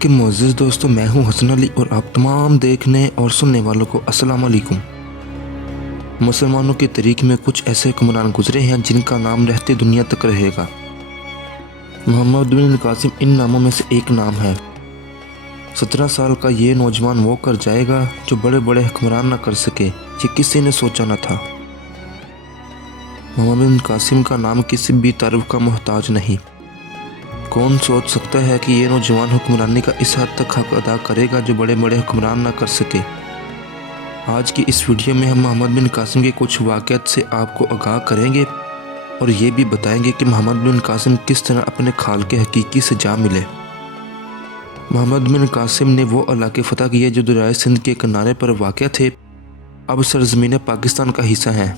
के मुअज़्ज़िज़ दोस्तों, मैं हूं हसन अली और आप तमाम देखने और सुनने वालों को अस्सलाम वालेकुम। मुसलमानों की तारीख में कुछ ऐसे हुक्मरान गुजरे हैं जिनका नाम रहते दुनिया तक रहेगा। मोहम्मद बिन कासिम इन नामों में से एक नाम है। 17 साल का ये नौजवान वो कर जाएगा जो बड़े बड़े हुक्मरान न कर सके, ये किसी ने सोचा न था। मोहम्मद बिन कासिम का नाम किसी भी तारीफ का मोहताज नहीं। कौन सोच सकता है कि ये नौजवान हुक्मरानी का इस हद तक हक अदा करेगा जो बड़े बड़े हुक्मरान ना कर सके। आज की इस वीडियो में हम मोहम्मद बिन कासिम के कुछ वाक़यात से आपको आगाह करेंगे और ये भी बताएंगे कि मोहम्मद बिन कासिम किस तरह अपने खाल के हकीकी से जा मिले। मोहम्मद बिन कासिम ने वो इलाके फ़तह किए जो दरियाए सिंध के किनारे पर वाक़ थे, अब सरज़मीन पाकिस्तान का हिस्सा हैं।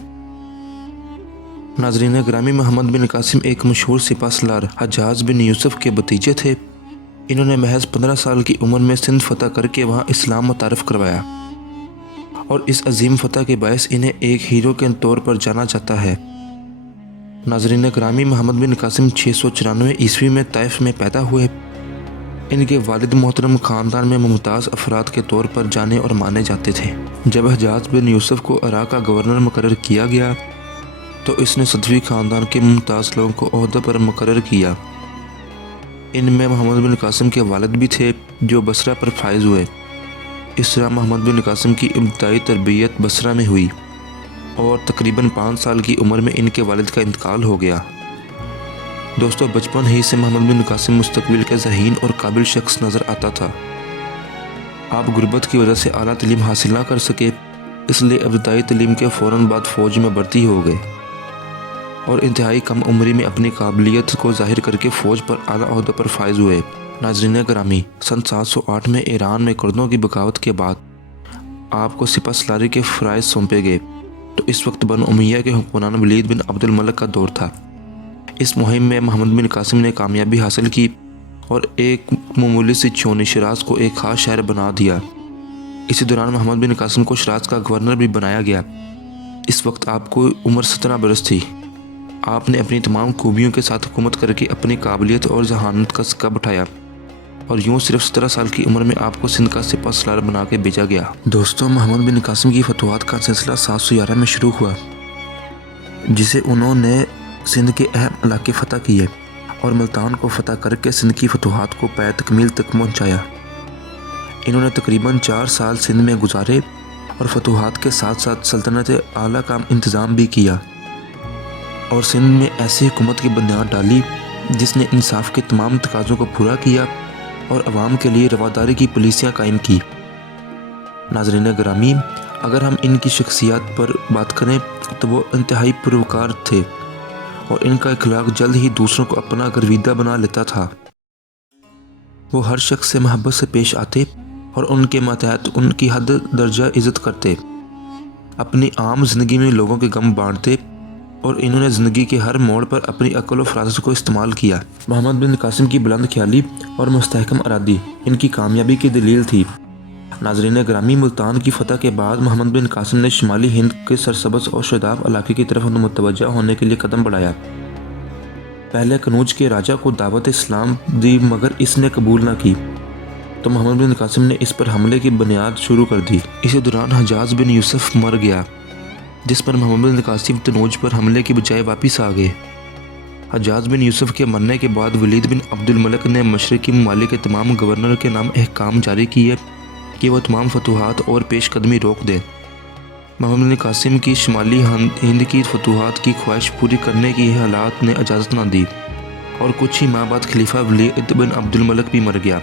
नाज़रीन ग्रामी, मोहम्मद बिन कासिम एक मशहूर सिपाहसालार हज्जाज बिन यूसुफ के भतीजे थे। इन्होंने महज 15 साल की उम्र में सिंध फ़तह करके वहाँ इस्लाम मुतारफ़ करवाया और इस अजीम फ़तह के बायस इन्हें एक हीरो के तौर पर जाना जाता है। नाज़रीन ग्रामी, मोहम्मद बिन कासिम 694 ईस्वी में ताइफ में पैदा हुए। इनके वालिद मोहतरम ख़ानदान में मुमताज़ अफराद के तौर पर जाने और माने जाते थे। जब हज्जाज बिन यूसुफ को इराक़ का गवर्नर मुकर्रर किया गया तो इसने सदवी ख़ानदान के मुमताज़ लोगों को ओहदे पर मुकर्रर किया। इनमें मोहम्मद बिन कासिम के वालिद भी थे जो बसरा पर फायज़ हुए। इस तरह मोहम्मद बिन कासिम की इब्तदाई तरबियत बसरा में हुई और तकरीबन 5 साल की उम्र में इनके वालिद का इंतकाल हो गया। दोस्तों, बचपन ही से मोहम्मद बिन कासिम मुस्तकबिल के ज़हीन और काबिल शख्स नज़र आता था। आप गुर्बत की वजह से आला तालीम हासिल ना कर सके, इसलिए इब्तदाई तालीम के फ़ौरन बाद फ़ौज में भर्ती हो गए और इंतहाई कम उम्री में अपनी काबिलियत को ज़ाहिर करके फ़ौज पर आला ओहदे पर फायज़ हुए। नाज़रीन ग्रामी, सन 708 में ईरान में कुर्दों की बगावत के बाद आपको सिपाहसालारी के फ़राइज़ सौंपे गए, तो इस वक्त बनु उमैया के हुक्मरान वलीद बिन अब्दुल मलिक का दौर था। इस मुहिम में मोहम्मद बिन कासिम ने कामयाबी हासिल की और एक मामूली सी छोटी शिराज़ को एक ख़ास शहर बना दिया। इसी दौरान मोहम्मद बिन कासिम को शिराज़ का गवर्नर भी बनाया गया। इस वक्त आपको उम्र 17 बरस थी। आपने अपनी तमाम खूबियों के साथ हुकूमत करके अपनी काबिलियत और जहानत का सिक्का बिठाया और यूँ सिर्फ 17 साल की उम्र में आपको सिंध का सिपाहसालार बना के भेजा गया। दोस्तों, मोहम्मद बिन कासिम की फतवात का सिलसिला 711 में शुरू हुआ, जिसे उन्होंने सिंध के अहम इलाके फ़तह किए और मुल्तान को फ़तह करके सिंध की फतवात को पाए तकमील तक पहुँचाया। इन्होंने तकरीबन 4 साल सिंध में गुजारे और फतवात के साथ साथ सल्तनत आला का इंतज़ाम भी किया और सिंध में ऐसी हुकूमत की बुनियाद डाली जिसने इंसाफ के तमाम तकाज़ों को पूरा किया और अवाम के लिए रवादारी की पॉलिसियाँ कायम की। नाज़रीन ग्रामी, अगर हम इनकी शख्सियत पर बात करें तो वो इंतहाई पुरवकार थे और इनका अखलाक जल्द ही दूसरों को अपना गर्विदा बना लेता था। वो हर शख्स से मोहब्बत से पेश आते और उनके मातहत उनकी हद दर्जा इज़्ज़त करते। अपनी आम ज़िंदगी में लोगों के गम बांटते और इन्होंने ज़िंदगी के हर मोड़ पर अपनी अक्ल और फरासत को इस्तेमाल किया। मोहम्मद बिन कासिम की बुलंद ख्याली और मुस्तहकम इरादी इनकी कामयाबी की दलील थी। नाज़रीन ग्रामी, मुल्तान की फ़तह के बाद मोहम्मद बिन कासिम ने शुमाली हिंद के सरसब्ज़ और शदाब इलाके की तरफ मुतवज्जा होने के लिए कदम बढ़ाया। पहले कनूज के राजा को दावत इस्लाम दी मगर इसने कबूल न की, तो मोहम्मद बिन कासिम ने इस पर हमले की बुनियाद शुरू कर दी। इसी दौरान हज्जाज बिन यूसुफ मर गया, जिस पर मोहम्मद बिन कासिम तनूज पर हमले की बजाय वापस आ गए। हज्जाज बिन यूसुफ के मरने के बाद वलीद बिन अब्दुल मलिक ने मशरकी ममालिक के तमाम गवर्नर के नाम अहकाम जारी किए कि वह तमाम फतूहात और पेशकदमी रोक दें। मोहम्मद बिन कासिम की शुमाली हिंद की फतूहात की ख्वाहिश पूरी करने की हालात ने इजाज़त न दी और कुछ ही माह बाद खलीफा वलीद बिन अब्दुल मलिक भी मर गया।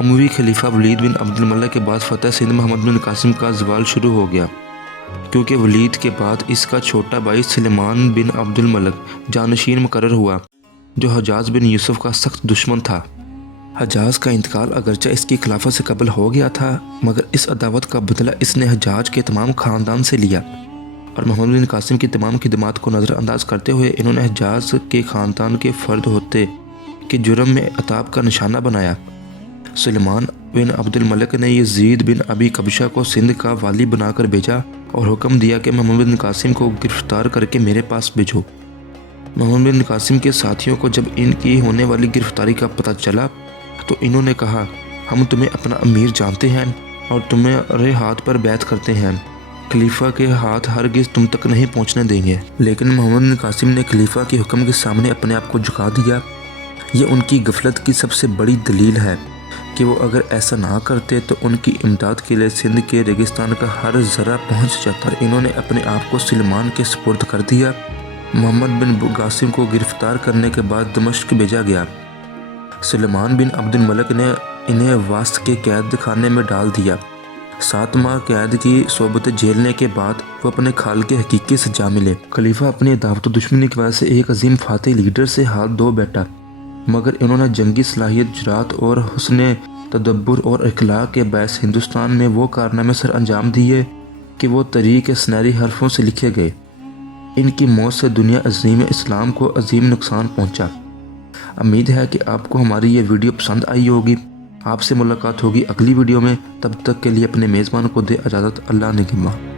अमवी खलीफा वलीद बिन अब्दुल मलिक के बाद फ़तह सिंध मोहम्मद बिन कासिम का ज़वाल शुरू हो गया, क्योंकि वलीद के बाद इसका छोटा भाई सुलेमान बिन अब्दुल मलिक जानशीन मुकर्रर हुआ, जो हज्जाज बिन यूसुफ का सख्त दुश्मन था। हज्जाज का इंतकाल अगरचे इसकी खिलाफत से कबल हो गया था, मगर इस अदावत का बदला इसने हज्जाज के तमाम ख़ानदान से लिया और मोहम्मद बिन कासिम की तमाम खिदमात को नज़रअंदाज करते हुए इन्होंने हज्जाज के ख़ानदान के फ़र्द होते के जुर्म में अताब का निशाना बनाया। सुलेमान बिन अब्दुल मलिक ने यजीद बिन अबी कबशा को सिंध का वाली बनाकर भेजा और हुक्म दिया कि मोहम्मद बिन कासिम को गिरफ़्तार करके मेरे पास भेजो। मोहम्मद बिन कासिम के साथियों को जब इनकी होने वाली गिरफ़्तारी का पता चला तो इन्होंने कहा, हम तुम्हें अपना अमीर जानते हैं और तुम्हारे हाथ पर बैत करते हैं। खलीफा के हाथ हरगिज़ तुम तक नहीं पहुंचने देंगे। लेकिन मोहम्मद बिन कासिम ने खलीफा के हुक्म के सामने अपने आप को झुका दिया। ये उनकी गफलत की सबसे बड़ी दलील है कि वो अगर ऐसा ना करते तो उनकी इमदाद के लिए सिंध के रेगिस्तान का हर ज़रा पहुंच जाता। इन्होंने अपने आप को सुलेमान के सुपुर्द कर दिया। मोहम्मद बिन कासिम को गिरफ्तार करने के बाद दमिश्क भेजा गया। सुलेमान बिन अब्दुल मलिक ने इन्हें वास्त के कैद खाने में डाल दिया। 7 माह कैद की सोबत झेलने के बाद वो अपने खाल के हकीकी से जा मिले। खलीफा अपनी दावत दुश्मनी की वजह से एक अजीम फातेह लीडर से हाथ धो बैठा, मगर इन्होंने जंगी सलाहियत, जुरात और हुस्न तदब्बुर और इखलाक के बायस हिंदुस्तान में वो कारनामे सर अंजाम दिए कि वो तरीक़ सुनहरी हरफों से लिखे गए। इनकी मौत से दुनिया अज़ीम इस्लाम को अजीम नुकसान पहुंचा। उम्मीद है कि आपको हमारी ये वीडियो पसंद आई होगी। आपसे मुलाकात होगी अगली वीडियो में। तब तक के लिए अपने मेज़बान को दे इजाज़त। अल्लाह निगहबान।